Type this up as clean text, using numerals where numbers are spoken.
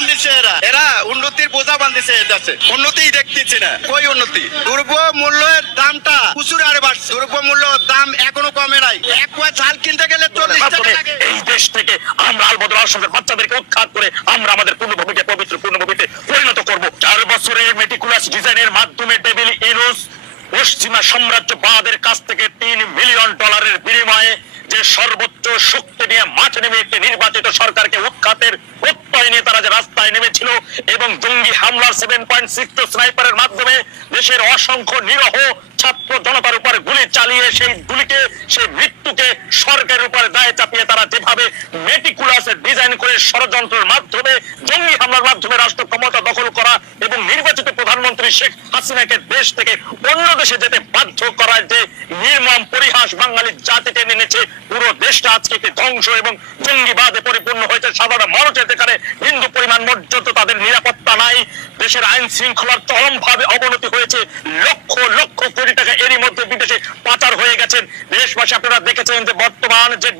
বান্ধিছে এরা এরা উন্নতির বোঝা বান্ধিছে দেশে উন্নতিই দেখতেছি না কই উন্নতি দ্রব্য মূল্যের দামটা প্রচুর হারে বাড়ছে দ্রব্য মূল্য দাম এখনো কমে নাই এক কোয়া চাল কিনতে গেলে 40 টাকা লাগে এই দেশ থেকে আমরা আলবদর আসামের বাচ্চাদেরকে উৎখাত করে আমরা আমাদের পূর্ণভূমিকে পবিত্র পূর্ণভূমিতে পরিণত করব 4 বছরের মেটিকুলাস ডিজাইনের মাধ্যমে ডেভিল ইনুস পশ্চিমা সাম্রাজ্যবাদের কাছ থেকে $3 মিলিয়ন বিনিময়ে যে সর্বোচ্চ শক্তি নিয়ে মাঠে নেমে একটি নির্বাচিত সরকারকে উৎখাতের প্রত্যয় নিয়ে তারা যে রাস্তায় নেমেছিল এবং জঙ্গি হামলার 7.62 স্নাইপারের মাধ্যমে দেশের অসংখ্য নিরহ ছাত্র জনতার উপর গুলি চালিয়ে সেই গুলিকে সেই মৃত্যুকে সরকারের উপর দায় চাপিয়ে তারা যেভাবে মেটিকুলাস ডিজাইন করে ষড়যন্ত্রের মাধ্যমে জঙ্গি হামলার মাধ্যমে রাষ্ট্র ক্ষমতা দখল করা এবং নির্বাচিত প্রধানমন্ত্রী শেখ হাসিনাকে দেশ থেকে অন্য দেশে যেতে বাধ্য করার যে নির্মম পরিহাস বাঙালি জাতি টেনে এনেছে পুরো দেশটা আজকে একটি ধ্বংস এবং জঙ্গিবাদে পরিপূর্ণ হয়েছে সাধারণ মানুষের যেখানে হিন্দু পরিমাণ পর্যন্ত তাদের নিরাপত্তা নাই দেশের আইন শৃঙ্খলার চরমভাবে অবনতি হয়েছে লক্ষ লক্ষ কোটি টাকা এরই মধ্যে বিদেশে পাচার হয়ে গেছেন দেশবাসী আপনারা দেখেছেন যে বর্তমান যে